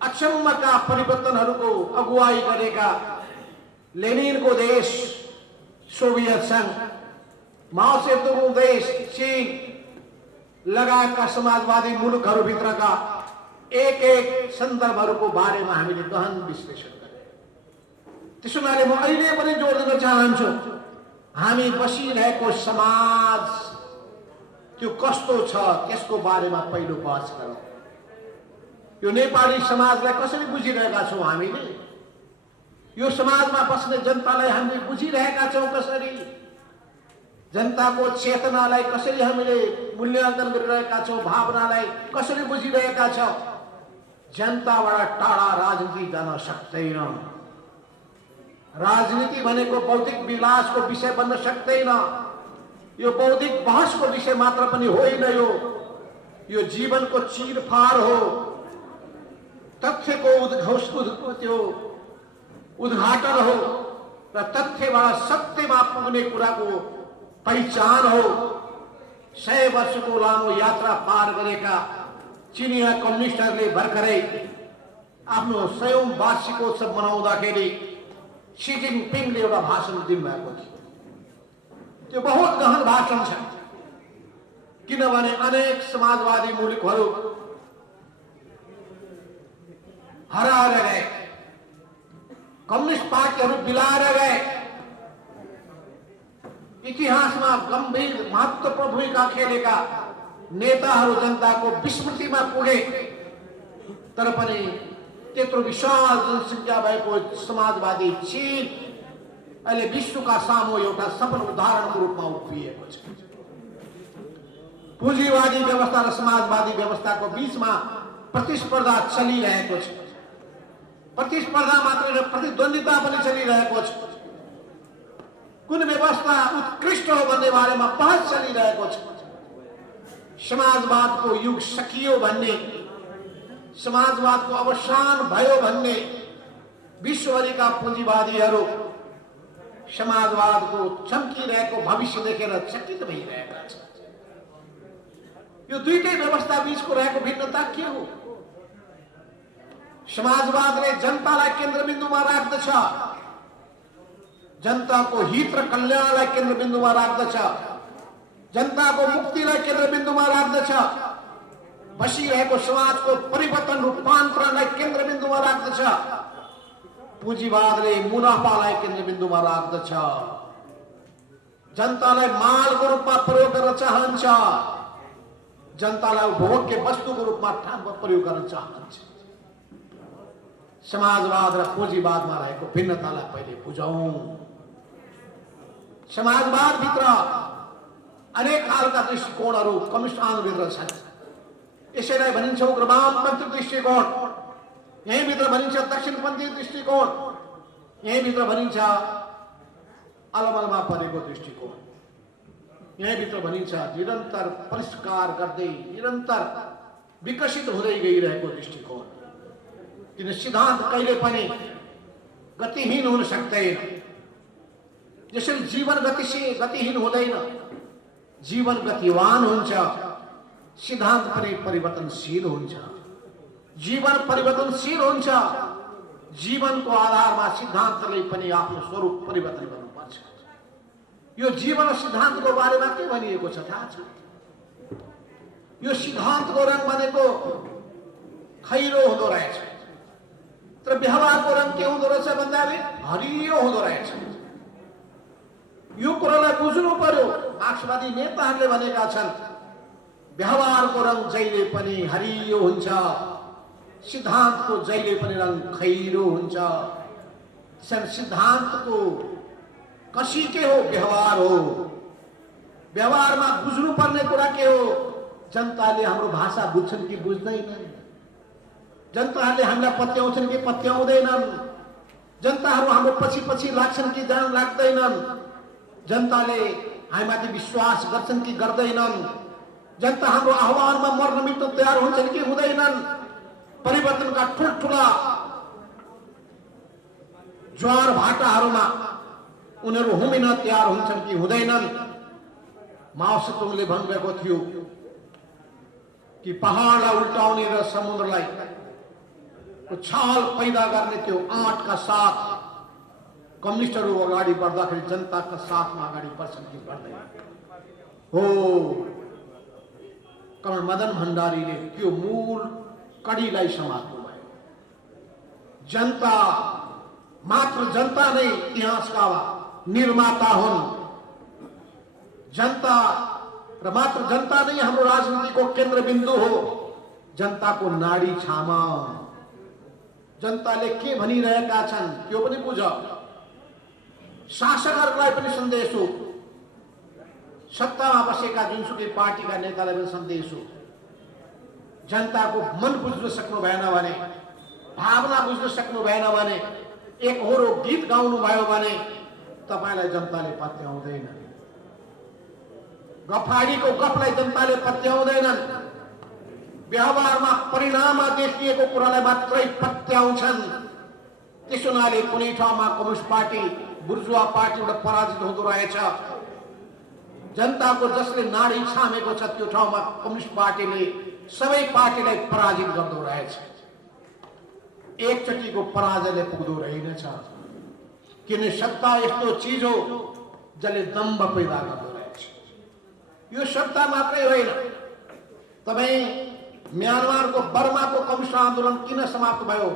अचम्मका परिवर्तनहरूको अगुवाई गरेका लेनिनको देश सोभियत संघ, माओ सेतुङको देश चीन लगायतका समाजवादी मुलुकहरूभित्रका एक एक सन्दर्भहरूको बारेमा हामीले गहन विश्लेषण गरे। त्यसो हुनाले म अहिले पनि जोड दिन चाहन्छु, हामी बसिरहेको समाज त्यो कस्तो छ त्यसको बारेमा पहिलो बहस गरौँ। यो नेपाली समाजलाई कसरी बुझिरहेका छौँ हामीले? यो समाजमा बस्ने जनतालाई हामीले बुझिरहेका छौँ कसरी? जनताको चेतनालाई कसरी हामीले मूल्याङ्कन गरिरहेका छौँ? भावनालाई कसरी बुझिरहेका छौँ? जनताबाट टाढा राजनीति जान सक्दैन। राजनीति भनेको बौद्धिक विलासको विषय बन्न सक्दैन। यो बौद्धिक बहसको विषय मात्र पनि होइन, यो जीवनको चीरफार हो। तथ्यको त्यो उद्घाटन हो र तथ्यबाट सत्यमा पुग्ने कुराको पहिचान हो। 100 वर्षको लामो यात्रा पार गरेका चिनिया कम्युनिस्टहरूले भर्खरै आफ्नो 100औं वार्षिकोत्सव मनाउँदाखेरि सी जिनपिङले एउटा भाषण दिनुभएको थियो। त्यो बहुत गहन भाषण छ, किनभने अनेक समाजवादी मुलुकहरू हराएर गए, कम्युनिस्ट पार्टीहरू बिलाएर गए, इतिहासमा गम्भीर महत्त्वपूर्ण भूमिका खेलेका नेताहरू जनताको विस्मृतिमा पुगे। तर पनि त्यत्रो विशाल जनसङ्ख्या भएको समाजवादी चीन अहिले विश्वका सामु एउटा सफल उदाहरणको रूपमा उभिएको छ। पुँजीवादी व्यवस्था र समाजवादी व्यवस्थाको बीचमा प्रतिस्पर्धा चलिरहेको छ। प्रतिस्पर्धा मात्र होइन, प्रतिद्वन्दिता पनि चलिरहेको छ। कुन व्यवस्था उत्कृष्ट हो भन्ने बारेमा बहस चलिरहेको छ। समाजवादको युग सकियो भन्ने, समाजवादको अवसान भयो भन्ने विश्वभरिका पुँजीवादीहरू समाजवादको चम्किरहेको भविष्य देखेर चकित भइरहेका छन्। यो दुईटै व्यवस्था बीचको रहेको भिन्नता के हो? समाजवादले जनतालाई केन्द्रबिन्दुमा राख्दछ, जनताको हित र कल्याणलाई केन्द्रबिन्दुमा राख्दछ, जनताको मुक्तिलाई केन्द्रबिन्दुमा राख्दछ, बसिरहेको समाजको परिवर्तन रूपान्तरणलाई केन्द्रबिन्दुमा राख्दछ। पुँजीवादले मुनाफालाई केन्द्रबिन्दुमा राख्दछ, जनतालाई मालको रूपमा प्रयोग गर्न चाहन्छ, जनतालाई उपभोग्य वस्तुको रूपमा प्रयोग गर्न चाहन्छ। समाजवाद र पुँजीवादमा रहेको भिन्नतालाई पहिले बुझौं। समाजवादभित्र अनेक खालका दृष्टिकोणहरू कम्युनिस्ट आन्दोलनभित्र छन्। यसैलाई भनिन्छ उग्रवादपन्थी दृष्टिकोण, यहीँभित्र भनिन्छ दक्षिणपन्थी दृष्टिकोण, यहीँभित्र भनिन्छ अलमलमा परेको दृष्टिकोण, यहीँभित्र भनिन्छ निरन्तर परिष्कार गर्दै निरन्तर विकसित हुँदै गइरहेको दृष्टिकोण। किन सिद्धान्त कहिले पनि गतिहीन हुन सक्दैन। जसरी जीवन गतिहीन हुँदैन, जीवन गतिवान हुन्छ, सिद्धान्त पनि परिवर्तनशील हुन्छ। जीवन परिवर्तनशील हुन्छ, जीवनको आधारमा सिद्धान्तले पनि आफ्नो स्वरूप परिवर्तन गर्नुपर्छ। यो जीवन र सिद्धान्तको बारेमा के भनिएको छ थाहा छ? यो सिद्धान्तको रङ भनेको खैरो हुँदो रहेछ, तर व्यवहारको रङ के हुँदो रहेछ भन्दाखेरि हरियो हुँदो रहेछ। यो कुरालाई बुझ्नु पर्यो। मार्क्सवादी नेताहरूले भनेका छन् व्यवहारको रङ जहिले पनि हरियो हुन्छ, सिद्धान्तको जहिले पनि रङ खैरो हुन्छ। सिद्धान्तको कसी के हो? व्यवहार हो। व्यवहारमा बुझ्नु पर्ने कुरा के हो? जनताले हाम्रो भाषा बुझ्छन् कि बुझ्दैनन्? जनताहरूले हामीलाई पत्याउँछन् कि पत्याउँदैनन्? जनताहरू हाम्रो पछि पछि लाग्छन् कि जान लाग्दैनन्? जनताले हामीमाथि विश्वास गर्छन् कि गर्दैनन्? जनता हाम्रो आह्वानमा मर्न मिट्न तयार हुन्छन् कि हुँदैनन्? परिवर्तनका ठुल्ठुला ज्वार भाटाहरूमा उनीहरू हुमिन तयार हुन्छन् कि हुँदैनन्? माओ सेतुङले भन्नुभएको थियो कि पहाडलाई उल्टाउने र समुद्रलाई छाल पैदा गर्ने त्यो आँटका साथ कम्युनिस्टहरू अगाडि बढ्दाखेरि जनताका साथमा अगाडि बढ्छन् कि बढ्दैन? हो, कमल मदन भण्डारीले त्यो मूल कडीलाई समात्नु भयो। जनता, मात्र जनता नै इतिहासका निर्माता हुन्। जनता र मात्र जनता नै हाम्रो राजनीतिको केन्द्रबिन्दु हो। जनताको नाडी छामा जनताले के भनिरहेका छन् त्यो पनि बुझ। शासकहरूलाई पनि सन्देश हो, सत्तामा बसेका जुनसुकै पार्टीका नेतालाई पनि सन्देश हो। जनताको मन बुझ्न सक्नु भएन भने, भावना बुझ्न सक्नु भएन भने, एक होरो गीत गाउनु भयो भने तपाईलाई जनताले पत्याउँदैन। गफाडीको गफलाई जनताले पत्याउँदैनन्। व्यवहारमा परिणाममा देखिएको कुरालाई मात्रै पत्याउँछन्। त्यसो हुनाले कुनै ठाउँमा कम्युनिस्ट पार्टी, बुर्जुवा पार्टीबाट पराजित हुँदो रहेछ। जनताको जसले नाडी छामेको छ त्यो ठाउँमा कम्युनिस्ट पार्टीले सबै पार्टीलाई पराजित गर्दो रहेछ। एकचोटिको पराजयले पुग्दो रहेनछ। किन सत्ता यस्तो चिज हो जसले दम्भ पैदा गर्दो रहेछ। यो सत्ता मात्रै होइन। तपाईँ म्यानमारको बर्माको कम्युनिस्ट आन्दोलन किन समाप्त भयो?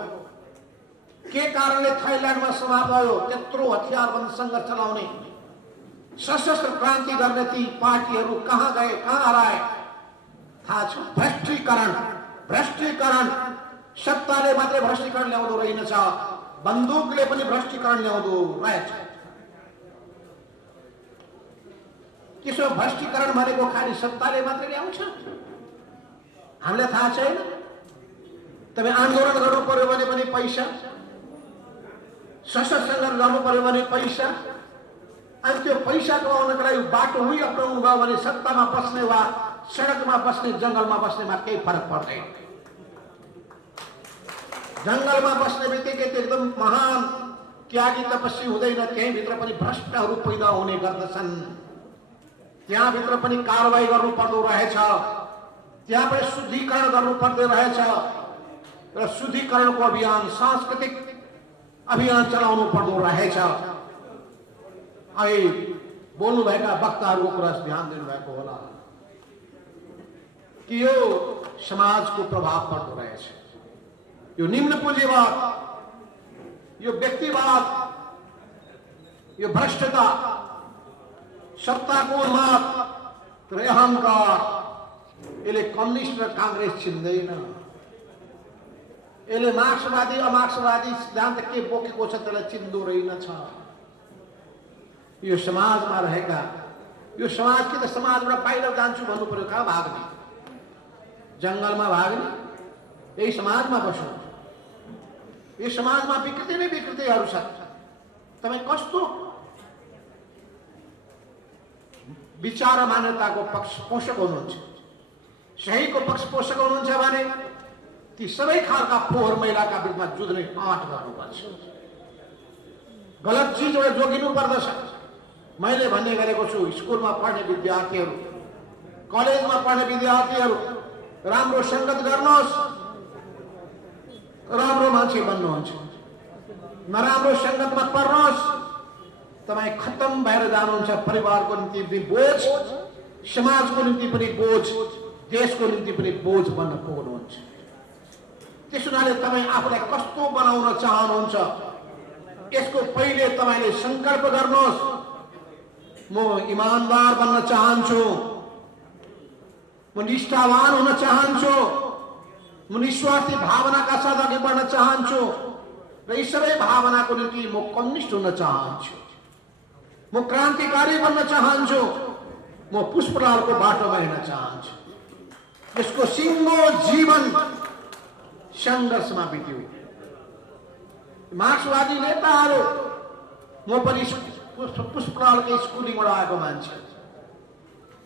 के कारणले थाइल्यान्डमा समाप्त भयो? त्यत्रो हतियारबन्द सङ्घर्ष चलाउने, सशस्त्र क्रान्ति गर्ने ती पार्टीहरू कहाँ गए, कहाँ हराए? थाहा छ? भ्रष्टीकरण। भ्रष्टीकरण सत्ताले मात्रै भ्रष्टीकरण ल्याउँदो रहेनछ, बन्दुकले पनि भ्रष्टीकरण ल्याउँदो रहेछ। त्यसो भ्रष्टीकरण भनेको खालि सत्ताले मात्रै ल्याउँछ? हामीलाई थाहा छैन? तपाईँ आन्दोलन गर्नु पर्यो भने पनि पैसा, सशस्त्र सङ्घर्ष गर्नु पर्यो भने पैसा, अनि त्यो पैसा कमाउनको लागि बाटो उही अपनाउनु भयो भने सत्तामा बस्ने वा सडकमा बस्ने, जङ्गलमा बस्नेमा केही फरक पर्दैन। जङ्गलमा बस्ने बित्तिकै त्यो एकदम महान त्यागी तपस्वी हुँदैन। त्यहीँभित्र पनि भ्रष्टहरू पैदा हुने गर्दछन्। त्यहाँभित्र पनि कारवाही गर्नु पर्दो रहेछ। त्यहाँ पनि शुद्धिकरण गर्नु पर्दो रहेछ र शुद्धिकरणको अभियान, सांस्कृतिक अभियान चलाउनु पर्दो रहेछ। अहिले बोल्नुभएका वक्ताहरूको कुरा ध्यान दिनुभएको होला कि यो समाजको प्रभाव पर्दो रहेछ। यो निम्न पुँजीवाद, यो व्यक्तिवाद, यो भ्रष्टता, सत्ताको उन्माद र अहंकार, यसले कम्युनिस्ट र कांग्रेस चिन्दैन। यसले मार्क्सवादी अमार्क्सवादी सिद्धान्त के बोकेको छ त्यसलाई चिन्दो रहेनछ। यो समाजमा रहेका, यो समाज कि त समाजबाट बाहिर जान्छु भन्नु पर्यो, कहाँ भाग्ने? जङ्गलमा भाग्ने? यही समाजमा बस्नु। यो समाजमा विकृति नै विकृतिहरू छन्। तपाईँ कस्तो विचार र मान्यताको पक्ष पोषक हुनुहुन्छ, सहीको पक्ष पोषक हुनुहुन्छ भने ती सबै खालका फोहोर मैलाका विरुद्धमा जुझ्ने आँट गर्नुपर्छ। गलत चिजबाट जोगिनु पर्दछ। मैले भन्ने गरेको छु, स्कुलमा पढ्ने विद्यार्थीहरू, कलेजमा पढ्ने विद्यार्थीहरू राम्रो सङ्गत गर्नुहोस्, राम्रो मान्छे बन्नुहुन्छ। नराम्रो सङ्गतमा पर्नुहोस्, तपाईँ खत्तम भएर जानुहुन्छ। परिवारको निम्ति पनि बोझ, समाजको निम्ति पनि बोझ, देशको निम्ति पनि बोझ बन्न पुग्नुहुन्छ। त्यस हुनाले तपाईँ आफूलाई कस्तो बनाउन चाहनुहुन्छ, यसको पहिले तपाईँले सङ्कल्प गर्नुहोस्। म इमानदार बन्न चाहन्छु, म निष्ठावान हुन चाहन्छु, म निस्वार्थी भावनाका साथ अघि बढ्न चाहन्छु र यी सबै भावनाको निम्ति म कम्युनिस्ट हुन चाहन्छु, म क्रान्तिकारी बन्न चाहन्छु, म पुष्पलालको बाटोमा हिँड्न चाहन्छु। यसको सिङ्गो जीवन सङ्घर्षमा बित्यो। मार्क्सवादी नेताहरू, म पनि पुष्पलालकै स्कुलिङबाट आएको मान्छे।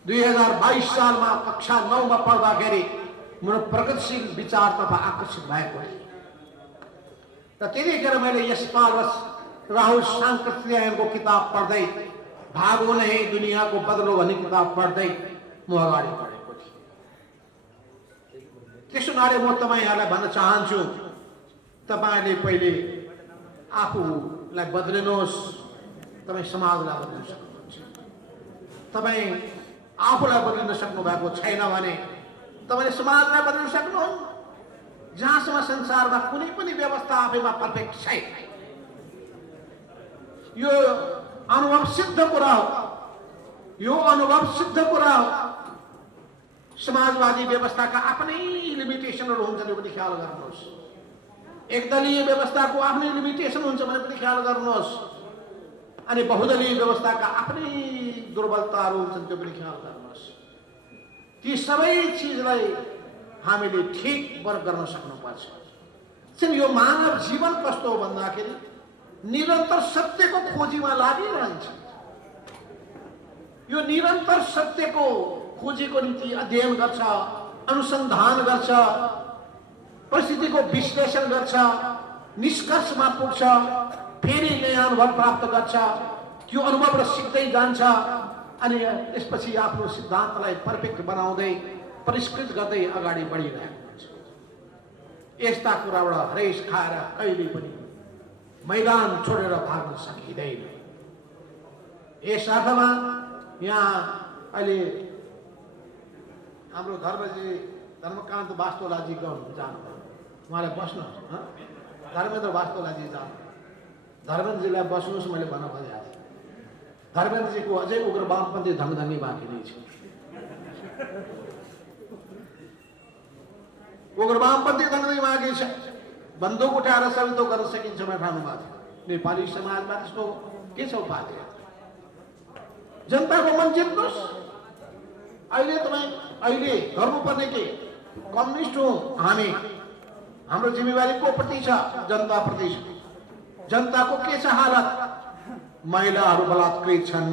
2022 सालमा कक्षा 9 मा पढ्दाखेरि मेरो प्रगतिशील विचारतर्फ आकर्षित भएको र त्यतिखेर मैले यशपाल राहुल साङ्कृत्यायनको किताब पढ्दै, भागो नहीं दुनियाँको बदलो भन्ने किताब पढ्दै म अगाडि बढेको थिएँ। त्यसो हुनाले म तपाईँहरूलाई भन्न चाहन्छु, तपाईले पहिले आफूलाई बदलिनुहोस्, तपाई समाजलाई बदलिन सक्नुहुन्छ। तपाई आफूलाई बदलिन सक्नु भएको छैन भने तपाईले समाजलाई बदलिन सक्नुहुन्न। जहाँसम्म संसारमा कुनै पनि व्यवस्था आफैमा पर्फेक्ट छैन, यो अनुभव सिद्ध कुरा हो। यो अनुभव सिद्ध कुरा हो। समाजवादी व्यवस्थाका आफ्नै लिमिटेसनहरू हुन्छन्, यो पनि ख्याल गर्नुहोस्। एकदलीय व्यवस्थाको आफ्नै लिमिटेसन हुन्छ भने पनि ख्याल गर्नुहोस्। अनि बहुदलीय व्यवस्थाका आफ्नै दुर्बलताहरू हुन्छन्, त्यो पनि ख्याल गर्नुहोस्। ती सबै चिजलाई हामीले ठीक वर्ग गर्न सक्नुपर्छ। यो मानव जीवन कस्तो हो भन्दाखेरि निरन्तर सत्यको खोजीमा लागिरहन्छ। यो निरन्तर सत्यको खोजीको निम्ति अध्ययन गर्छ, अनुसन्धान गर्छ, परिस्थितिको विश्लेषण गर्छ, निष्कर्षमा पुग्छ, फेरि नयाँ अनुभव प्राप्त गर्छ, त्यो अनुभवबाट सिक्दै जान्छ अनि त्यसपछि आफ्नो सिद्धान्तलाई पर्फेक्ट बनाउँदै परिष्कृत गर्दै अगाडि बढिरहेको हुन्छ। यस्ता कुराबाट हरेस खाएर कहिले पनि मैदान छोडेर भाग्न सकिँदैन। यस अर्थमा यहाँ अहिले हाम्रो धर्मकान्त वास्तोलाजी जानुभयो, उहाँलाई बस्नुहोस्। धर्मेन्द्र वास्तोलाजी जानु, धर्मेन्द्रजीलाई बस्नुहोस् मैले भन्न खोजेको थिएँ। धर्मेन्द्रजीको अझै उग्र वामपन्थी धङधङ्गी बाँकी नै छ। उग्र वामपन्थी धङधङ्गी बाँकी छ। बन्दुक उठाएर सबै तो गर्न सकिन्छ भनेर ठान्नु भएको थियो। नेपाली समाजमा त्यस्तो के छ उपाधि? जनताको मन जित्नुहोस्। अहिले गर्नुपर्ने के? कम्युनिस्ट हो हामी, हाम्रो जिम्मेवारी को प्रति छ? जनता प्रति छ। जनताको के छ हालत? महिलाहरू बलात्कृत छन्,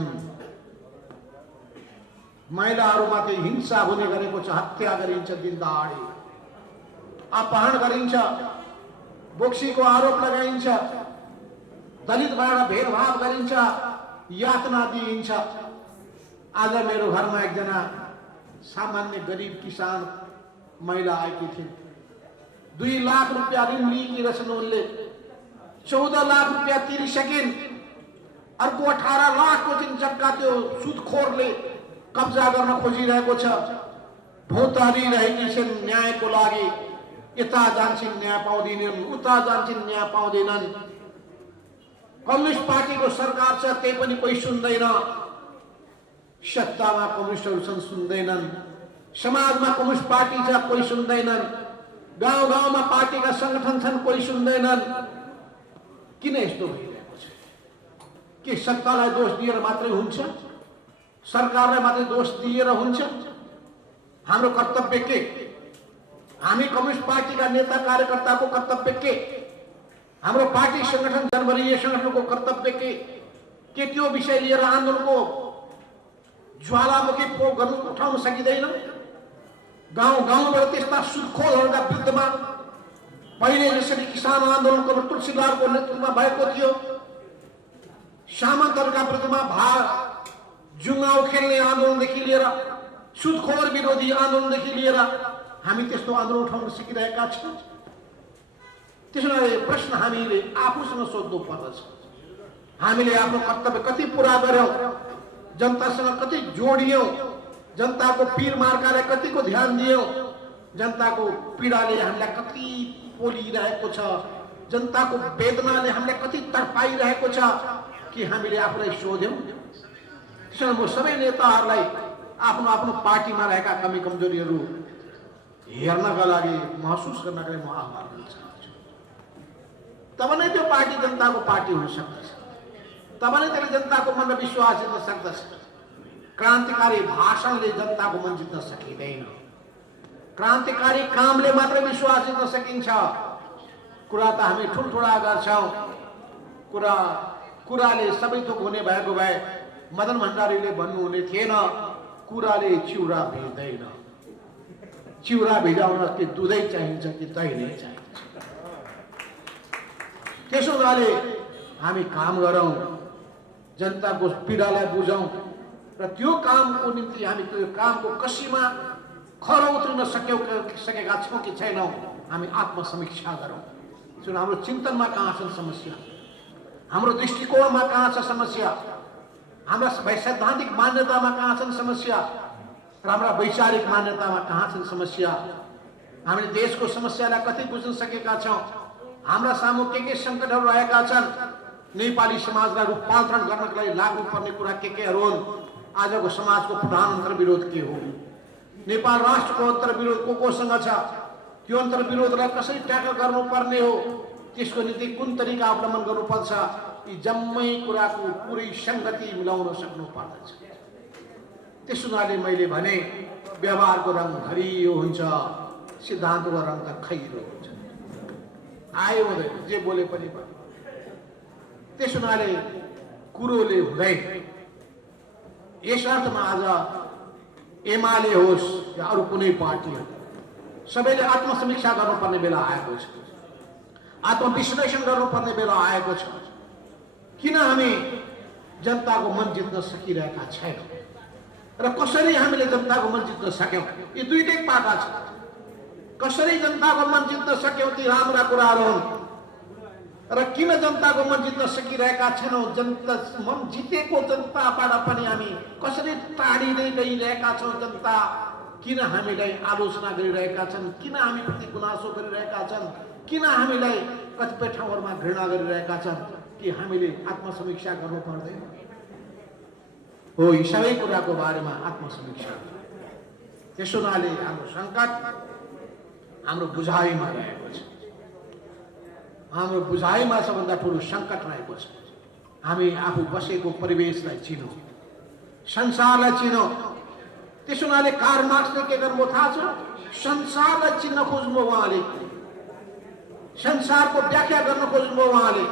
महिलाहरूमाथि हिंसा हुने गरेको छ, हत्या गरिन्छ, दिनदहाडे अपहरण गरिन्छ, बोक्सीको आरोप लगाइन्छ, दलितबाट भेदभाव गरिन्छ, यातना दिइन्छ। आज मेरो घरमा एकजना सामान्य गरिब किसान महिला आएकी थिइन्। 2 लाख रुपियाँ ऋण लिएकी रहेछन् उनले। 14 लाख रुपियाँ तिरिसकिन्। अर्को 18 लाखको चाहिँ जग्गा त्यो सुदखोरले कब्जा गर्न खोजिरहेको छ। भौतारी रहेकी छिन् न्यायको लागि। यता जान्छन् न्याय पाउँदैनन्, उता जान्छन् न्याय पाउँदैनन्। कम्युनिस्ट पार्टीको सरकार छ, त्यही पनि कोही सुन्दैन। सत्तामा कम्युनिस्टहरू छन्, सुन्दैनन्। समाजमा कम्युनिस्ट पार्टी छ, कोही सुन्दैनन्। गाउँ गाउँमा पार्टीका संगठन छन्, कोही सुन्दैनन्। किन यस्तो भइरहेको छ? के सत्तालाई दोष दिएर मात्रै हुन्छ? सरकारलाई मात्रै दोष दिएर हुन्छ? हाम्रो कर्तव्य के? हामी कम्युनिस्ट पार्टीका नेता कार्यकर्ताको कर्तव्य के? हाम्रो पार्टी संगठन जनवरीय संगठनको कर्तव्य के त्यो विषय लिएर आन्दोलनको ज्वालामुखी गर्नु उठाउन सकिँदैन? गाउँ गाउँबाट त्यस्ता सुदखोरहरूका विरुद्धमा पहिले जसरी किसान आन्दोलनको तुलसीदारको नेतृत्वमा भएको थियो, सामन्तहरूका विरुद्धमा जुङ्गाउ खेल्ने आन्दोलनदेखि लिएर सुदखोर विरोधी आन्दोलनदेखि लिएर हामी त्यस्तो आन्दोलन उठाउन सकिरहेका छौँ। त्यसैले प्रश्न हामीले आफूसँग सोध्नु पर्दछ। हामीले आफ्नो कर्तव्य कति पुरा गर्यौं? जनतासँग कति जोडियौं? जनताको पीर मार्कालाई कतिको ध्यान दियौं? जनताको पीडाले हामीलाई कति पोलिरहेको छ? जनताको वेदनाले हामीलाई कति तडपाइरहेको छ कि हामीले आफूलाई सोध्यौं? त्यसैले म सबै नेताहरूलाई आफ्नो आफ्नो पार्टीमा रहेका कमी कमजोरीहरू हेर्नका लागि, महसुस गर्नका लागि म आह्वान गर्न चाहन्छु। तब नै त्यो पार्टी जनताको पार्टी हुन सक्दछ। तब नै त्यसले जनताको मनमा विश्वास जित्न सक्दछ। क्रान्तिकारी भाषणले जनताको मन जित्न सकिँदैन। क्रान्तिकारी कामले मात्रै विश्वास जित्न सकिन्छ। कुरा त हामी ठुल्ठुला गर्छौं। कुराले सबै थोक हुने भएको भए मदन भण्डारीले भन्नुहुने थिएन, कुराले चिउरा भिज्दैन। चिउरा भिजाउन कि दुधै चाहिन्छ कि दही नै चाहिन्छ। त्यसो हुनाले हामी काम गरौं, जनताको पीडालाई बुझौं र त्यो कामको निम्ति हामी त्यो कामको कसीमा खरो उत्रिन सकेका छौं कि छैनौं हामी आत्मसमीक्षा गरौं। हाम्रो चिन्तनमा कहाँ छन् समस्या, हाम्रो दृष्टिकोणमा कहाँ छ समस्या, हाम्रा सैद्धान्तिक मान्यतामा कहाँ छन् समस्या र हाम्रा वैचारिक मान्यतामा कहाँ छन् समस्या। हामीले देशको समस्यालाई कति बुझ्न सकेका छौँ, हाम्रा सामु के सङ्कटहरू रहेका छन्, नेपाली समाजलाई रूपान्तरण गर्नका लागि लाग्नु पर्ने कुरा केहरू हुन्। आजको समाजको प्रधान अन्तर्विरोध के हो, नेपाल राष्ट्रको अन्तर्विरोध कोसँग छ, त्यो अन्तर्विरोधलाई कसरी ट्याकल गर्नुपर्ने हो, त्यसको निम्ति कुन तरिका अवलम्बन गर्नुपर्छ, यी जम्मै कुराको पुरै सङ्गति मिलाउन सक्नु पर्दछ। त्यसो हुनाले मैले भने व्यवहारको रङ हरियो हुन्छ, सिद्धान्तको रङ त खैरो हुन्छ, आयो हुँदैन जे बोले पनि। त्यसो हुनाले कुरोले हुँदैन। यस अर्थमा आज एमाले होस् या अरू कुनै पार्टी हो, सबैले आत्मसमीक्षा गर्नुपर्ने बेला आएको छ, आत्मविश्लेषण गर्नुपर्ने बेला आएको छ। किन हामी जनताको मन जित्न सकिरहेका छैनौँ र कसरी हामीले जनताको मन जित्न सक्यौँ, यी दुईटै पाटा छ। कसरी जनताको मन जित्न सक्यौँ ती राम्रा कुराहरू हुन्, र किन जनताको मन जित्न सकिरहेका छैनौँ, जनता मन जितेको जनताबाट पनि हामी कसरी टाढिँदै गइरहेका छौँ, जनता किन हामीलाई आलोचना गरिरहेका छन्, किन हामीप्रति गुनासो गरिरहेका छन्, किन हामीलाई कतिपय ठाउँहरूमा घृणा गरिरहेका छन्, कि हामीले आत्मसमीक्षा गर्नु पर्दैन हो। यी सबै कुराको बारेमा आत्मसमीक्षा। त्यसो हुनाले हाम्रो सङ्कट हाम्रो बुझाइमा रहेको छ, हाम्रो बुझाइमा सबभन्दा ठुलो सङ्कट रहेको छ। हामी आफू बसेको परिवेशलाई चिनौँ, संसारलाई चिनौँ। त्यसो हुनाले कार्ल मार्क्सले के गर्नुभयो थाहा छ, संसारलाई चिन्न खोज्नुभयो उहाँले, संसारको व्याख्या गर्न खोज्नुभयो उहाँले।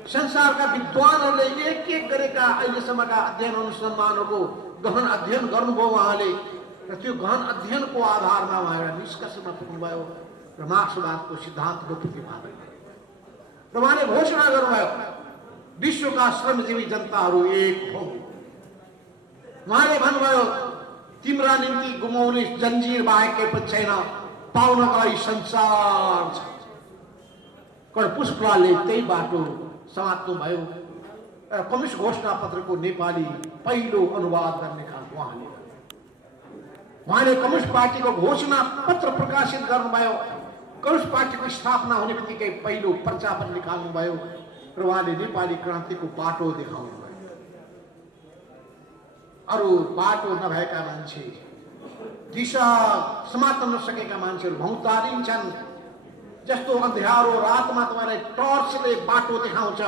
संसारका विद्वानहरूले एक एक गरेका अहिलेसम्मका अध्ययन अनुसन्धानहरूको गहन अध्ययन गर्नुभयो उहाँले, र त्यो गहन अध्ययनको आधारमा उहाँले निष्कर्षमा पुग्नुभयो र मार्क्सवादको सिद्धान्तको प्रतिपादन र उहाँले घोषणा गर्नुभयो विश्वका श्रमजीवी जनताहरू एक हौ। उहाँले भन्नुभयो तिम्रा निम्ति गुमाउने जन्जिर बाहेक केही पनि छैन, पाउनका लागि संसार छ। पुष्पलालले त्यही बाटो समात्नु भयो। कम्युनिस्ट घोषणा पत्रको नेपाली पहिलो अनुवाद गर्ने काम उहाँले कम्युनिस्ट पार्टीको घोषणा पत्र प्रकाशित गर्नुभयो। कम्युनिस्ट पार्टीको स्थापना हुने बित्तिकै पहिलो पर्चा पनि निकाल्नुभयो र उहाँले नेपाली क्रान्तिको बाटो देखाउनु भयो। अरू बाटो नभएका मान्छे, दिशा समात्न नसकेका मान्छेहरू भौतारिन्छन्। जस्तो अँध्यारो रातमा तपाईँलाई टर्चले बाटो देखाउँछ,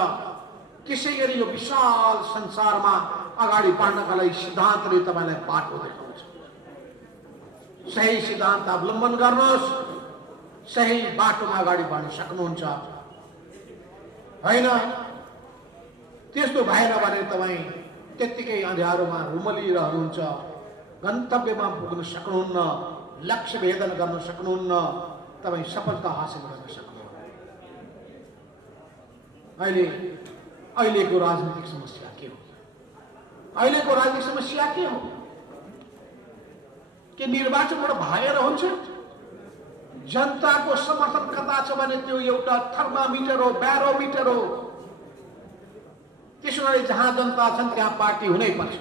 त्यसै गरी यो विशाल संसारमा अगाडि बढ्नका लागि सिद्धान्तले तपाईँलाई बाटो देखाउँछ। सही सिद्धान्त अवलम्बन गर्नुहोस्, सही बाटोमा अगाडि बढ्न सक्नुहुन्छ। होइन त्यस्तो भएन भने तपाईँ त्यत्तिकै अँध्यारोमा रुमलिरहनुहुन्छ, गन्तव्यमा पुग्न सक्नुहुन्न, लक्ष्य भेदन गर्न सक्नुहुन्न, तपाईँ सफलता हासिल गर्न सक्नुहुन्न। अहिलेको राजनीतिक समस्या के हो? अहिलेको राजनीतिक समस्या के हो? के निर्वाचनबाट भएर हुन्छ? जनताको समर्थन कता छ भने त्यो एउटा थर्मामिटर हो, ब्यारोमिटर हो। त्यसो भए जहाँ जनता छन् त्यहाँ पार्टी हुनै पर्छ।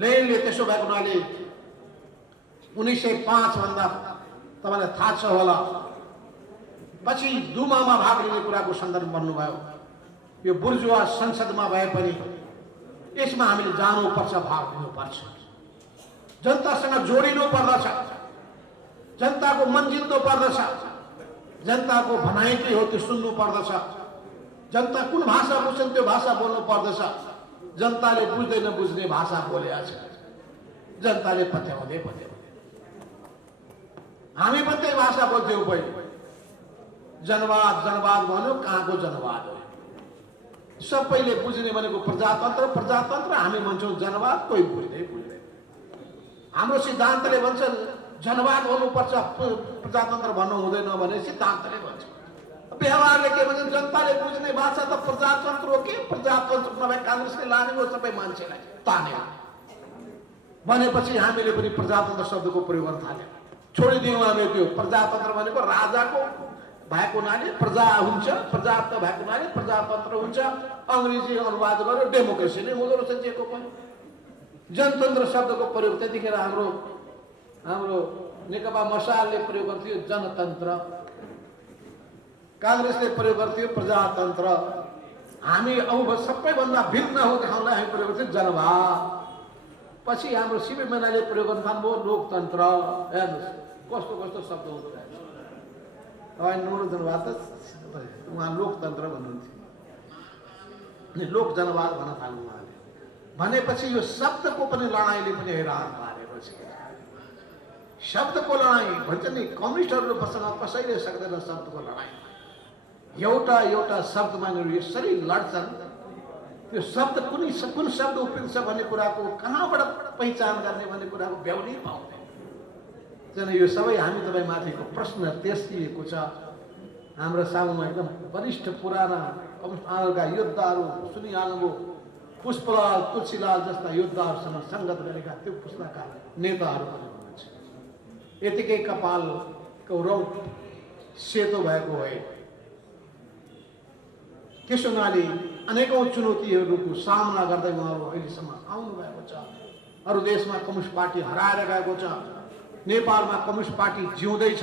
लेनले त्यसो भएको हुनाले 1905 भन्दा तपाईँलाई थाहा छ होला, पछि दुमामा भाग लिने कुराको सन्दर्भ भन्नुभयो। यो बुर्जुवा संसदमा भए पनि यसमा हामीले जानुपर्छ, भाग लिनुपर्छ, जनतासँग जोडिनु पर्दछ, जनताको मन जित्नु पर्दछ, जनताको भनाइ के हो त्यो सुन्नु पर्दछ, जनता कुन भाषा बुझ्छन् त्यो भाषा बोल्नु पर्दछ। जनताले बुझ्दै नबुझ्ने भाषा बोलेको छ, जनताले पत्याउँदै हामी पनि त्यही भाषा बोल्थ्यौँ पहिले। जनवाद जनवाद भन्यो, कहाँको जनवाद हो? सबैले बुझ्ने भनेको प्रजातन्त्र, प्रजातन्त्र हामी भन्छौँ जनवाद, कोही बुझ्दैन। हाम्रो सिद्धान्तले भन्छ जनवाद हुनुपर्छ, प्रजातन्त्र भन्नु हुँदैन भने सिद्धान्तले भन्छ। व्यवहारले के भन्छ, जनताले बुझ्ने भाषा त प्रजातन्त्र हो कि प्रजातन्त्र नभए काङ्ग्रेसले लाने हो सबै मान्छेलाई तान्यो भनेपछि हामीले पनि प्रजातन्त्र शब्दको प्रयोग गर्न थाल्यौँ। छोडिदियौँ हामी त्यो। प्रजातन्त्र भनेको राजाको भएको हुनाले प्रजा हुन्छ, पर्याप्त भएको हुनाले प्रजातन्त्र हुन्छ। अङ्ग्रेजी अनुवाद गरेर डेमोक्रेसी नै हुँदो रहेछ जेको पनि। जनतन्त्र शब्दको प्रयोग त्यतिखेर हाम्रो नेकपा मसालले प्रयोग गर्थ्यो जनतन्त्र, काङ्ग्रेसले प्रयोग गर्थ्यो प्रजातन्त्र। हामी अब सबैभन्दा भिन्न हो देखाउनलाई हामी प्रयोग गर्थ्यौँ जनवाद। पछि हाम्रो शिव मेनाले प्रयोग गर्न थाल्नुभयो लोकतन्त्र। हेर्नुहोस् कस्तो कस्तो शब्द हुँदो रहेछ। तपाईँ नौलो जनवाद त उहाँ लोकतन्त्र भन्नुहुन्थ्यो, लोक जनवाद भन्न थाल्नु उहाँले। भनेपछि यो शब्दको पनि लडाइँले पनि हैरान पारेको छ। शब्दको लडाइँ भन्छ नि, कम्युनिस्टहरूसँग कसैले सक्दैन शब्दको लडाइँ। एउटा शब्दमा यसरी लड्छन्, त्यो शब्द कुन शब्द उपयुक्त छ भन्ने कुराको कहाँबाट पहिचान गर्ने भन्ने कुराको भ्याउनै पाउँदैन। किन यो सबै हामी तपाईँ माथिको प्रश्न तेर्सिएको छ। हाम्रो सामुमा एकदम वरिष्ठ पुराना कम्युनिस्टका योद्धाहरू सुनिहाल्नुभयो, पुष्पलाल तुलसीलाल जस्ता योद्धाहरूसँग सङ्गत गरेका त्यो पुस्ताका नेताहरू पनि हुनुहुन्छ। यतिकै कपालको रौँ सेतो भएको है। त्यसो हुनाले अनेकौँ चुनौतीहरूको सामना गर्दै उहाँहरू अहिलेसम्म आउनु भएको छ। अरू देशमा कम्युनिस्ट पार्टी हराएर गएको छ, नेपालमा कम्युनिस्ट पार्टी जिउँदैछ।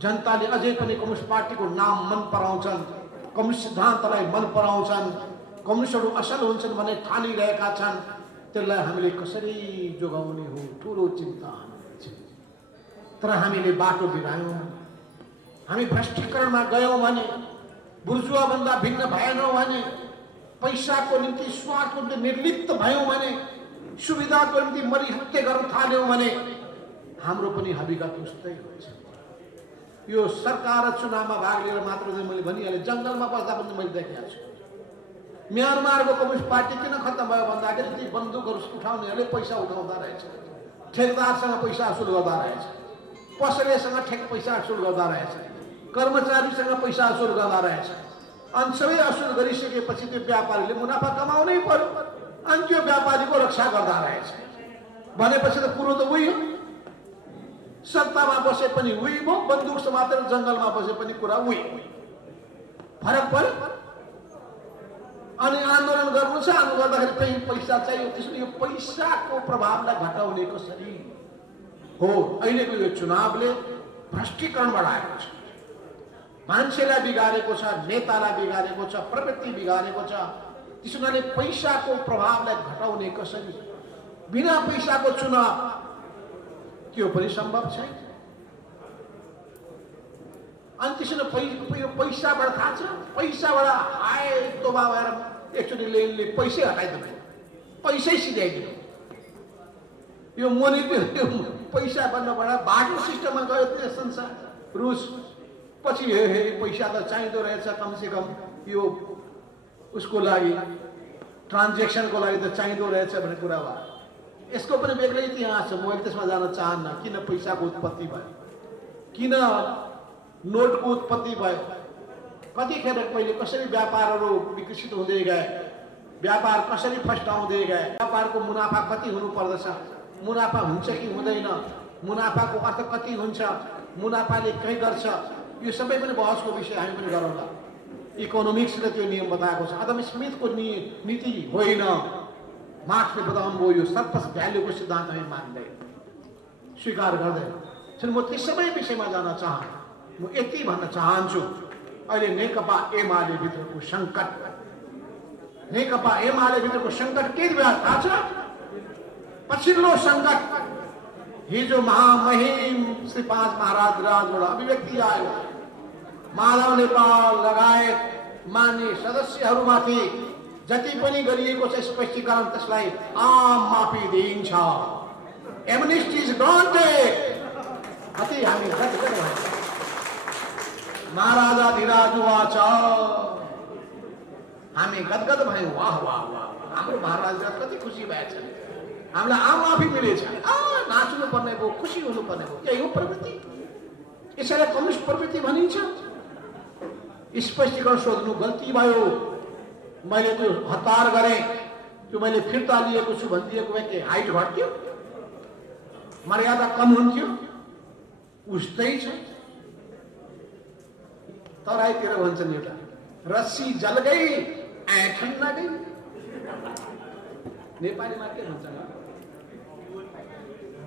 जनताले अझै पनि कम्युनिस्ट पार्टीको नाम मन पराउँछन्, कम्युनिस्ट सिद्धान्तलाई मन पराउँछन्, कम्युनिस्टहरू असल हुन्छन् भन्ने ठानिरहेका छन्। त्यसलाई हामीले कसरी जोगाउने हो ठुलो चिन्ता छ। तर हामीले बाटो बिरायौँ, हामी भ्रष्टीकरणमा गयौँ भने, बुर्जुवाभन्दा भिन्न भएनौँ भने, पैसाको निम्ति स्वार्थको निम्ति निर्लिप्त भयौँ भने, सुविधाको निम्ति मरिहत्ते गर्न थाल्यौँ भने हाम्रो पनि हकीकत उस्तै हुन्छ। यो सरकार चुनावमा भाग लिएर मात्र मैले भनिहालेँ, जङ्गलमा बस्दा पनि मैले देखेको छु। म्यानमारको कम्युनिस्ट पार्टी किन खत्तम भयो भन्दाखेरि ती बन्दुकहरू उठाउनेहरूले पैसा उठाउँदा रहेछ, ठेकदारसँग पैसा असुल गर्दा रहेछ, पसलेसँग पैसा असुल गर्दा रहेछ, कर्मचारीसँग पैसा असुल गर्दा रहेछ। अनि सबै असुल गरिसकेपछि त्यो व्यापारीले मुनाफा कमाउनै पर्यो, अनि त्यो व्यापारीको रक्षा गर्दा रहेछ। भनेपछि त कुरो त उही हो, सत्तामा बसे पनि उही भयो, बन्दुक समातेर जङ्गलमा बसे पनि कुरा उही। फरक पर्यो। अनि आन्दोलन गर्नु छ, आन्दोलन गर्दाखेरि पैसा चाहियो। त्यसले यो पैसाको प्रभावलाई घटाउने कसरी हो? अहिलेको यो चुनावले भ्रष्टीकरण बढाएको छ, मान्छेलाई बिगारेको छ, नेतालाई बिगारेको छ, प्रवृत्ति बिगारेको छ। त्यसो हुनाले पैसाको प्रभावलाई घटाउने कसरी? बिना पैसाको चुनाव त्यो पनि सम्भव छैन। अनि त्यसो पैसाबाट थाहा छ, पैसाबाट आए तोबा भएर एकचोटि लेनले पैसै हटाइदिनु, पैसै सिध्याइदिनु। यो पैसा बन्नबाट बाटो सिस्टममा गयो त्यो संसार। रुस पछि हे पैसा त चाहिँदो रहेछ, कमसेकम यो उसको लागि ट्रान्जेक्सनको लागि त चाहिँदो रहेछ भन्ने कुरा भयो। यसको पनि बेग्लै इतिहास छ, म त्यसमा जान चाहन्न। किन पैसाको उत्पत्ति भयो, किन नोटको उत्पत्ति भयो, कतिखेर पहिले कसरी व्यापारहरू विकसित हुँदै गए, व्यापार कसरी फस्टाउँदै गए, व्यापारको मुनाफा कति हुनु पर्दछ, मुनाफा हुन्छ कि हुँदैन, मुनाफाको अर्थ कति हुन्छ, मुनाफाले के गर्छ, यो सबै पनि बहसको विषय हामी पनि गरौँला। इकोनोमिक्सले त्यो नियम बताएको छ, अदम स्मिथको नीति होइन। मार्क्सले बताउनुभयो यो सर्प्लस भ्यालुको सिद्धान्त हामी मान्दैन, स्वीकार गर्दैन। म ती सबै विषयमा जान चाहन्छु। म यति भन्न चाहन्छु, अहिले नेकपा एमाले भित्रको सङ्कट, नेकपा एमाले भित्रको सङ्कट के भयो थाहा छ? पछिल्लो सङ्कट हिजो महामहिम श्री 5 महाराज राजबाट अभिव्यक्ति आयो। माधव नेपाल लगायत मान्य सदस्यहरूमाथि जति पनि गरिएको छ स्पष्टीकरण त्यसलाई आम माफी दिइन्छ। Amnesty is granted. कति हामी गदगद भयौँ। महाराजाधिराज उवाच, हामी गदगद भयौँ। वाह वाह वाह, हाम्रो महाराजले कति खुसी भएछ, हामीलाई आम माफी मिलेछ। नाच्नु पर्ने भयो, खुसी हुनुपर्ने भयो। यही हो प्रवृत्ति, यसैलाई कम्युनिस्ट प्रवृत्ति भनिन्छ। स्पष्टीकरण सोध्नु गल्ती भयो, मैले त्यो हतार गरेँ, त्यो मैले फिर्ता लिएको छु भनिदिएको भए के हाइट घट्थ्यो, मर्यादा कम हुन्थ्यो? उस्तै छ। तराईतिर भन्छन् एउटा रस्सी जल गई ऐठन नगई। नेपालीमा के भन्छन्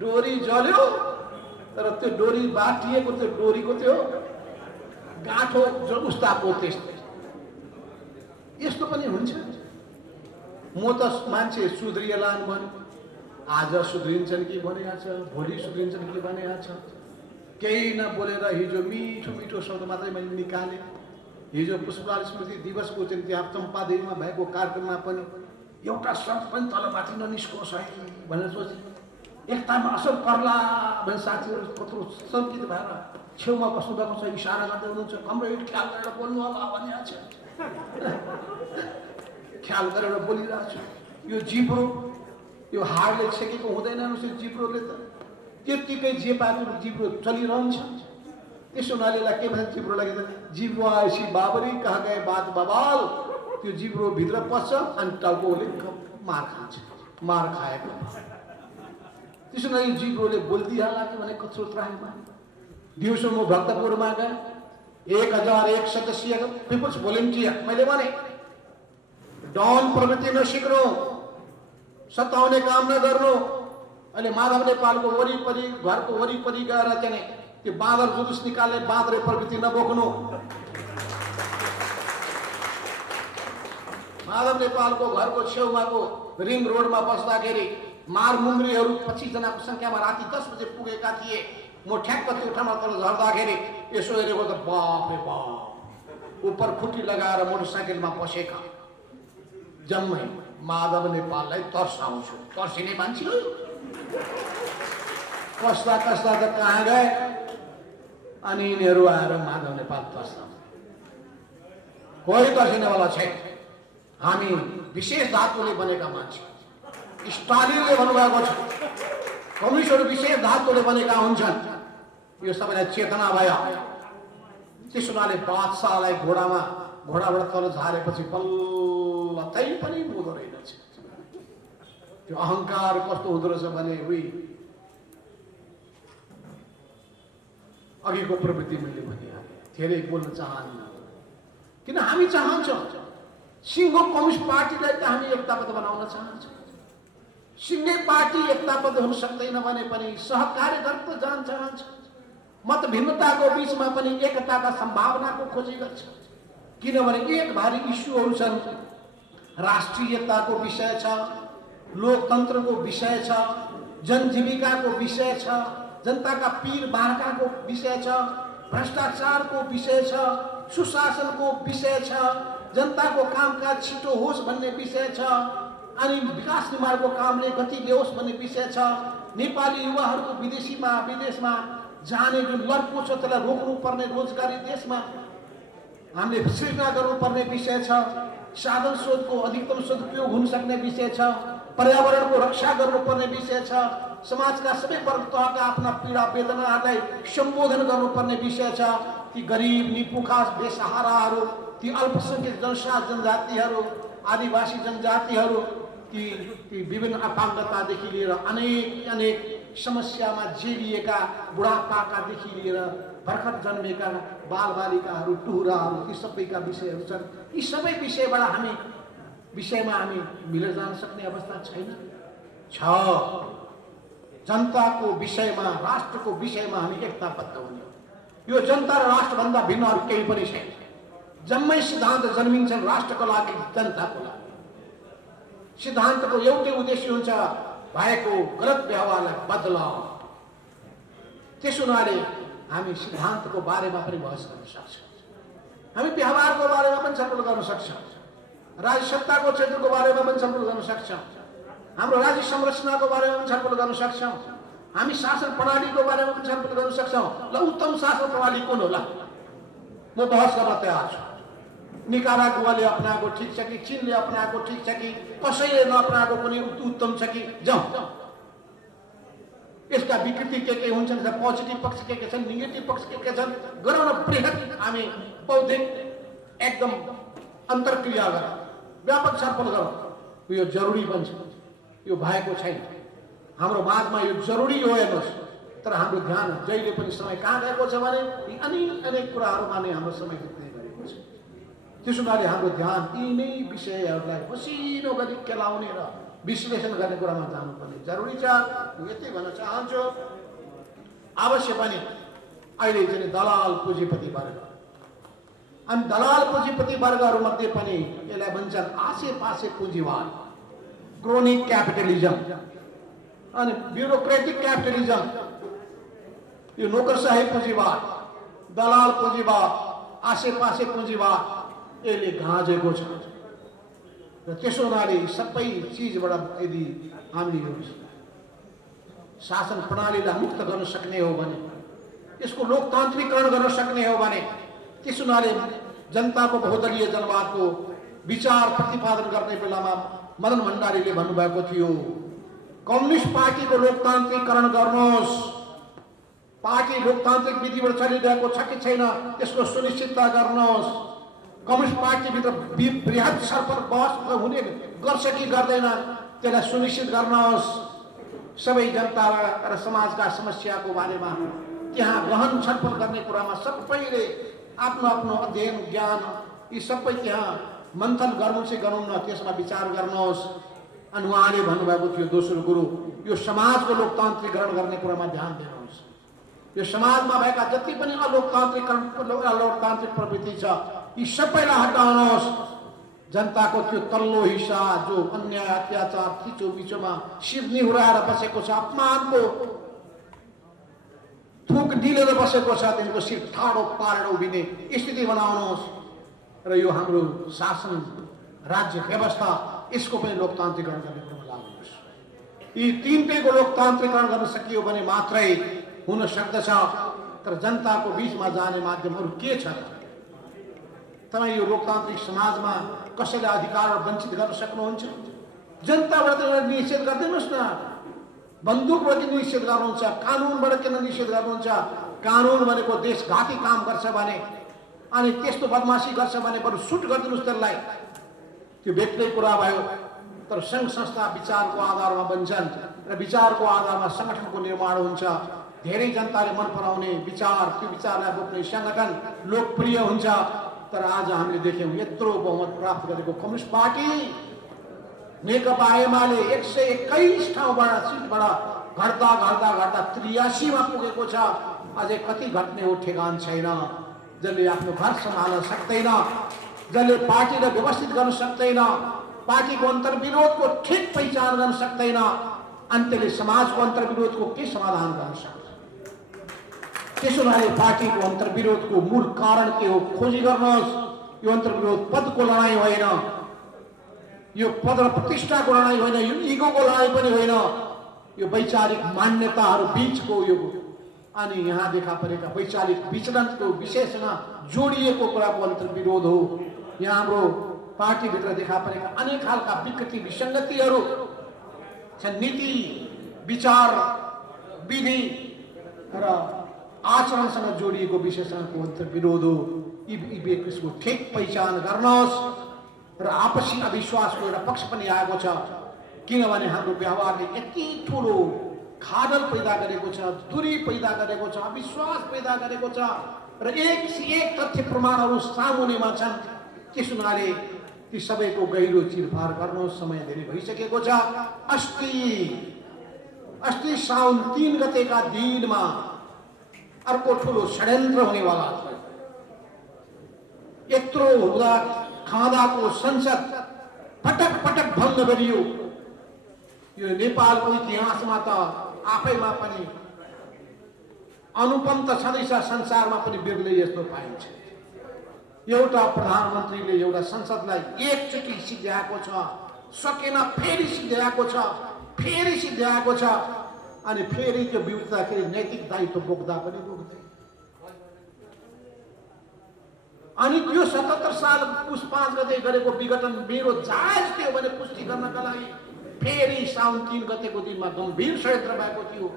डोरी जल्यो तर त्यो डोरी बाटिएको त्यो डोरीको त्यो गाँठो जो उस्ताको त्यस्तो यस्तो पनि हुन्छ। म त मान्छे सुध्रिएलान् भने आज सुध्रिन्छन् कि भनेको छ, भोलि सुध्रिन्छन् कि भनेको छ। केही नबोलेर हिजो मिठो मिठो शब्द मात्रै मैले निकालेँ। हिजो पुष्पलाल स्मृति दिवसको चाहिँ त्यहाँ चम्पादेवीमा भएको कार्यक्रममा पनि एउटा शब्द पनि तलमाथि ननिस्कोस् है भनेर सोचेँ। एकतामा असर पर्ला भने साथीहरू कत्रो सङ्कित भएर छेउमा बस्नु भएको छ, इसारा गर्दै हुनुहुन्छ, कमरेड ख्याल गरेर बोल्नु होला भनेको छ। ख्याल गरेर बोलिरहेको छु। यो जिब्रो यो हाडले छेकेको हुँदैन उसले जिब्रोले त त्यत्तिकै जे पाएको जिब्रो चलिरहन्छ। त्यसो हुनाले के भन्छ जिब्रो लागि त जिब्रो ऐसी बाबरी कहाँ गए बात बवाल। त्यो जिब्रो भित्र पस्छ अनि टाउकोले मार खान्छ, मार खाएको। त्यसो हुनाले जिब्रोले बोलिदिइहाल्ला कि भने कत्रो त्राहीमा। दिउँसो म भक्तपुरमा गएँ, 1001 सदस्यीय पिपुल्स भोलिन्टियर। मैले भने डन प्रवृत्ति नसिक्नु, सताउने काम नगर्नु। अहिले माधव नेपालको वरिपरि घरको वरिपरि गएर चाहिँ त्यो बाँदर जुलुस निकाल्ने बाँदरे प्रवृत्ति नबोक्नु। माधव नेपालको घरको छेउमाको रिङ रोडमा बस्दाखेरि मारमुङ्ग्रीहरू 25 जनाको संख्यामा राति 10 बजे पुगेका थिए। म ठ्याक्क त्यो ठाउँमा तल झर्दाखेरि यसो हेरेको त बाप रे बाप, उपर खुट्टी लगाएर मोटरसाइकलमा बसेका जम्मै माधव नेपाललाई तर्साउँछु। तर्सिने मान्छे हो। कस्ता कस्ता त कहाँ गए अनि यिनीहरू आएर माधव नेपाल तर्साउँछ। कोही तर्सिनेवाला छैन। हामी विशेष धातुले बनेका मान्छे। स्टालिनले भन्नुभएको छ कम्युनिस्टहरू विशेष धातुले बनेका हुन्छन्। यो सबैलाई चेतना भयो। त्यसो हुनाले बादशाहलाई घोडाबाट तल झारेपछि बल्ल तै पनि हुँदो रहेछ। त्यो अहङ्कार कस्तो हुँदो रहेछ भने उही अघिको प्रवृत्ति मैले भनिहालेँ। धेरै बोल्न चाहन्न किन हामी चाहन्छौँ सिङ्गो कम्युनिस्ट पार्टीलाई त हामी एकताबद्ध बनाउन चाहन्छौँ। सिङ्गै पार्टी एकताबद्ध हुन सक्दैन भने पनि सहकार्य गर्न जान चाहन्छ। मत भिन्नताको बिचमा पनि एकताका सम्भावनाको खोजी गर्छ। किनभने एक भारी इस्युहरू छन्। राष्ट्रियताको विषय छ, लोकतन्त्रको विषय छ, जनजीविकाको विषय छ, जनताका पीर बार्काको विषय छ, भ्रष्टाचारको विषय छ, सुशासनको विषय छ, जनताको कामकाज छिटो होस् भन्ने विषय छ, अनि विकास निर्माणको कामले गति ल्याओस् भन्ने विषय छ। नेपाली युवाहरूको विदेशमा जाने जुन लड्को छ त्यसलाई रोक्नुपर्ने रोजगारी देशमा हामीले सृजना गर्नुपर्ने विषय छ। साधन स्रोतको अधिकतम सदुपयोग हुन सक्ने विषय छ। पर्यावरणको रक्षा गर्नुपर्ने विषय छ। समाजका सबै वर्ग तहका आफ्ना पीडा वेदनाहरूलाई सम्बोधन गर्नुपर्ने विषय छ। ती गरिब निपुखा बेसहाराहरू, ती अल्पसङ्ख्यक जनजातिहरू, आदिवासी जनजातिहरू, ती विभिन्न अपाङ्गतादेखि लिएर अनेक समस्यामा जेलिएका बुढापाकादेखि लिएर भर्खर जन्मेका बालबालिकाहरू, टुहुराहरू, ती सबैका विषयहरू छन्। यी सबै विषयमा हामी मिलेर जान सक्ने अवस्था छैन। जनताको विषयमा, राष्ट्रको विषयमा हामी एकताबद्ध हुने। यो जनता र राष्ट्रभन्दा भिन्न अरू केही पनि छैन। जम्मै सिद्धान्त जन्मिन्छन् राष्ट्रको लागि, जनताको लागि। सिद्धान्तको एउटै उद्देश्य हुन्छ भएको गलत व्यवहारलाई बदलाउ। त्यसो हुनाले हामी सिद्धान्तको बारेमा पनि बहस गर्न सक्छौँ। हामी व्यवहारको बारेमा पनि छलफल गर्न सक्छौँ। राज्य सत्ताको क्षेत्रको बारेमा पनि छलफल गर्न सक्छौँ। हाम्रो राज्य संरचनाको बारेमा पनि छलफल गर्न सक्छौँ। हामी शासन प्रणालीको बारेमा पनि छलफल गर्न सक्छौँ। ल उत्तम शासन प्रणाली कुन होला? म बहस गर्न तयार छु। निकारागुवाले अपनाएको ठिक छ कि चीनले अपनाएको ठिक छ कि कसैले नअपनाएको पनि उत्तम छ कि जाउँ। यसका विकृति के हुन्छन्, पोजिटिभ पक्ष के छन्, नेगेटिभ पक्ष के छन्, गरौँ न बृहत हामी बौद्धिक एकदम अन्तर्क्रिया गरौँ, व्यापक छलफल गरौँ। यो जरुरी बन्छ। यो भएको छैन हाम्रो माझमा। यो जरुरी हो हेर्नुहोस्। तर हाम्रो ध्यान जहिले पनि समय कहाँ गएको छ भने अनेक कुराहरूमा नै हाम्रो समय बित्दै गयो। त्यसो हुनाले हाम्रो ध्यान यिनै विषयहरूलाई मसिनो गरी केलाउने र विश्लेषण गर्ने कुरामा जानुपर्ने जरुरी छ। यति भन्न चाहन्छु, अवश्य पनि अहिले चाहिँ दलाल पुँजीपति वर्ग अनि दलाल पुँजीपति वर्गहरूमध्ये पनि यसलाई भन्छन् आसेपासे पुँजीवाद, क्रोनिक क्यापिटलिजम अनि ब्युरोक्रेटिक क्यापिटलिजम, यो नोकरशाही पुँजीवाद, दलाल पुँजीवाद, आसेपासे पुँजीवाद यसले गाँजेको छ। र त्यसो हुनाले सबै चिजबाट यदि हामीले यो शासन प्रणालीलाई मुक्त गर्न सक्ने हो भने, यसको लोकतान्त्रिकरण गर्न सक्ने हो भने, त्यसो हुनाले जनताको बहुदलीय जनवादको विचार प्रतिपादन गर्ने बेलामा मदन भण्डारीले भन्नुभएको थियो, कम्युनिस्ट पार्टीको लोकतान्त्रिकरण गर्नुहोस्, पार्टी लोकतान्त्रिक विधिबाट चलिरहेको छ कि छैन त्यसको सुनिश्चितता गर्नुहोस्, कम्युनिस्ट पार्टीभित्र बृहत सर्पर बहस हुने गर्छ कि गर्दैन त्यसलाई सुनिश्चित गर्नुहोस्, सबै जनता र समाजका समस्याको बारेमा त्यहाँ गहन छलफल गर्ने कुरामा सबैले आफ्नो आफ्नो अध्ययन ज्ञान यी सबै त्यहाँ मन्थन गर्नु चाहिँ गरौँ न, त्यसमा विचार गर्नुहोस्। अनि उहाँले भन्नुभएको थियो दोस्रो कुरो, यो समाजको लोकतान्त्रिकरण गर्ने कुरामा ध्यान दिनुहोस्, यो समाजमा भएका जति पनि अलोकतान्त्रिक प्रवृत्ति छ यी सबैलाई हटाउनुहोस्। जनताको त्यो तल्लो हिस्सा जो अन्याय अत्याचार थिचोमिचोमा शिर निहुराएर बसेको छ, अपमानको थुक निलेर बसेको छ, तिनको शिर ठाडो पारेर उभिने स्थिति बनाउनुहोस्। र यो हाम्रो शासन राज्य व्यवस्था यसको पनि लोकतान्त्रिकरण गर्ने कुरामा लाग्नुहोस्। यी तीनटैको लोकतान्त्रिकरण गर्न सकियो भने मात्रै हुन सक्दछ। तर जनताको बीचमा जाने माध्यमहरू के छ? तपाईँ यो लोकतान्त्रिक समाजमा कसैलाई अधिकार वञ्चित गर्न सक्नुहुन्छ? जनताबाट निषेध गरिदिनुहोस् न, बन्दुकबाट निषेध गर्नुहुन्छ, कानुनबाट किन निषेध गर्नुहुन्छ? कानुन भनेको देशघाती काम गर्छ भने अनि त्यस्तो बदमासी गर्छ भने बरु सुट गरिदिनुहोस् त्यसलाई, त्यो बेग्लै कुरा भयो। तर सङ्घ संस्था विचारको आधारमा बन्छन् र विचारको आधारमा सङ्गठनको निर्माण हुन्छ। धेरै जनताले मन पराउने विचार, त्यो विचारलाई बोक्ने सङ्गठन लोकप्रिय हुन्छ। तर आज हामीले देख्यौँ यत्रो बहुमत प्राप्त गरेको कम्युनिस्ट पार्टी नेकपा एमाले 121 ठाउँबाट सिटबाट घट्दा 83मा पुगेको छ। अझै कति घट्ने हो ठेगान छैन। जसले आफ्नो घर सम्हाल्न सक्दैन, जसले पार्टीलाई व्यवस्थित गर्न सक्दैन, पार्टीको अन्तर्विरोधको ठिक पहिचान गर्न सक्दैन, अनि त्यसले समाजको अन्तर्विरोधको के समाधान गर्न सक्छ? त्यसो भए पार्टीको अन्तर्विरोधको मूल कारण के हो खोजी गर्नुहोस्। यो अन्तर्विरोध पदको लडाईँ होइन, यो पद र प्रतिष्ठाको लडाईँ होइन, यो इगोको लडाईँ पनि होइन, यो वैचारिक मान्यताहरू बीचको यो अनि यहाँ देखा परेका वैचारिक विचलनको विशेषमा जोडिएको कुराको अन्तर्विरोध हो। यहाँ हाम्रो पार्टीभित्र देखा परेका अनेक खालका विकृति विसङ्गतिहरू छन्, नीति विचार विधि र आचरणसँग जोडिएको विशेषणको अन्तर्विरोध हो। यसको ठिक पहिचान गर्नुहोस्। र आपसी अविश्वासको एउटा पक्ष पनि आएको छ, किनभने हाम्रो व्यवहारले यति ठुलो खाडल पैदा गरेको छ, दूरी पैदा गरेको छ, अविश्वास पैदा गरेको छ र एक तथ्य प्रमाणहरू सामुन्नेमा छन्। त्यस हुनाले ती सबैको गहिरो चिरफार गर्नु समय धेरै भइसकेको छ। अस्ति साउन 3 गतेका दिनमा अर्को ठुलो षड्यन्त्र हुनेवाला छ। यत्रो हुँदा खाँदाको संसद पटक पटक भङ्ग गरियो। यो नेपालको इतिहासमा त आफैमा पनि अनुपम त छँदैछ, संसारमा पनि बिरलै यस्तो पाइन्छ। एउटा प्रधानमन्त्रीले एउटा संसदलाई एकचोटि सिद्ध्याएको छ, सकेन फेरि सिद्ध्याएको छ, फेरि सिद्ध्याएको छ, अनि फेरि त्यो बिउत्दाखेरि नैतिक दायित्व बोक्दा पनि बोक्दै। अनि त्यो 77 साल पुस 5 गते गरेको विघटन मेरो जायज थियो भने पुष्टि गर्नका लागि फेरि साउन 3 गतेको दिनमा गम्भीर षड्यन्त्र भएको थियो।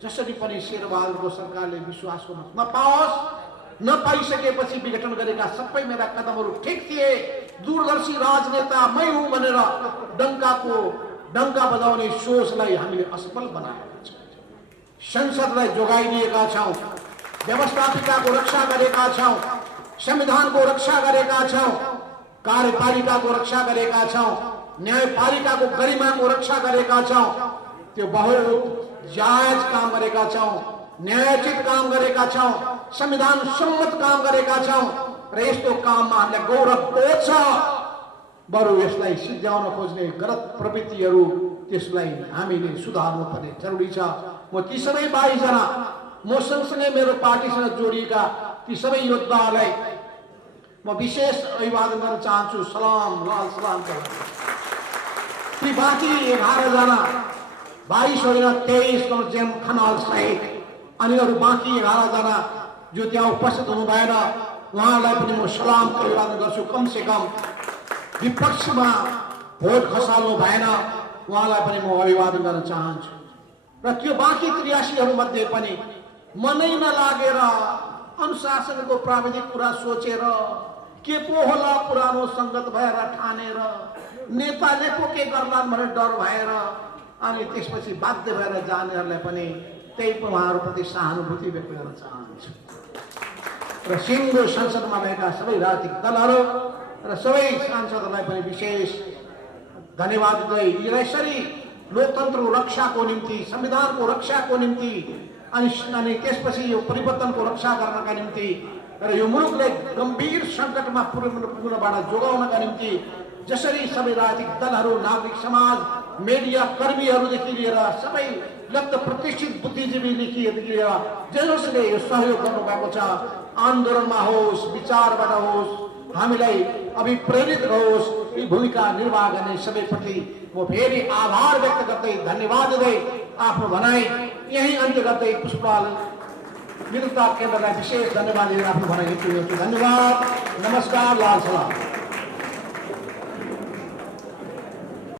जसरी पनि शेरबहादुरको सरकारले विश्वासको मत नपाओस्, नपाइसकेपछि विघटन गरेका सबै मेरा कदमहरू ठिक थिए, दूरदर्शी राजनेता मै हुँ भनेर डङ्का बजाउने सोचलाई हामीले असफल बनाएका छौँ। संसदलाई जोगाइदिएका छौँ, व्यवस्थापिकाको रक्षा गरेका छौँ, संविधानको रक्षा गरेका छौं, कार्यपालिकाको रक्षा गरेका छौं, न्यायपालिकाको गरिमाको रक्षा गरेका छौं। त्यो बहुत जायज काम गरेका छौं, न्यायोचित काम गरेका छौं, संविधान सम्मत काम गरेका छौं र यस्तो काममा हामीलाई गौरव बोध छ। बरु यसलाई सिद्ध्याउन खोज्ने गलत प्रवृत्तिहरू त्यसलाई हामीले सुधार्नु पर्ने जरुरी छ। म ती सबै 22 जना म सँगसँगै मेरो पार्टीसँग जोडिएका ती सबै योद्धाहरूलाई म विशेष अभिवादन गर्न चाहन्छु। सलाम, लाल सलाम। ती बाँकी 11 जना 22 होइन 23 कमजेम खनाल सहित अनि अरू बाँकी 11 जना जो त्यहाँ उपस्थित हुनु भएन उहाँलाई पनि म सलाम अभिवादन गर्छु। कम से कम विपक्षमा भोट खसाल्नु भएन उहाँलाई पनि म अभिवादन गर्न चाहन्छु। र त्यो बाँकी 83 मध्ये पनि मनै नलागेर अनुशासनको प्राविधिक कुरा सोचेर के पो होला पुरानो संगत भएर ठानेर नेताले पो के गर्लान् भनेर डर भएर अनि त्यसपछि बाध्य भएर जानेहरूलाई पनि त्यही उहाँहरूप्रति सहानुभूति व्यक्त गर्न चाहन्छु। र सिङ्गो संसदमा रहेका सबै राजनीतिक दलहरू र सबै सांसदहरूलाई पनि विशेष धन्यवाद दिँदै यसरी लोकतन्त्रको रक्षाको निम्ति, संविधानको रक्षाको निम्ति अनि त्यसपछि यो परिवर्तनको रक्षा गर्नका निम्ति र यो मुलुकलाई गम्भीर सङ्कटमा पुग्नबाट जोगाउनका निम्ति जसरी सबै राजनीतिक दलहरू, नागरिक समाज, मिडिया कर्मीहरूदेखि लिएर सबै लब्ध प्रतिष्ठित बुद्धिजीवीदेखि लिएर जसले यो सहयोग गर्नुभएको छ, आन्दोलनमा होस्, विचारबाट होस्, हामीलाई अभिप्रेरित होस्, यी भूमिका निर्वाह गर्ने सबैप्रति म फेरि आभार व्यक्त गर्दै धन्यवाद दिँदै आफ्नो भनाइ यही अन्त्य गर्दै पुष्पलाल निरुक्ता केन्द्रलाई विशेष धन्यवाद दिँदै आफ्नो भनाइ यति गर्छु। धन्यवाद, नमस्कार, लाल सलाम।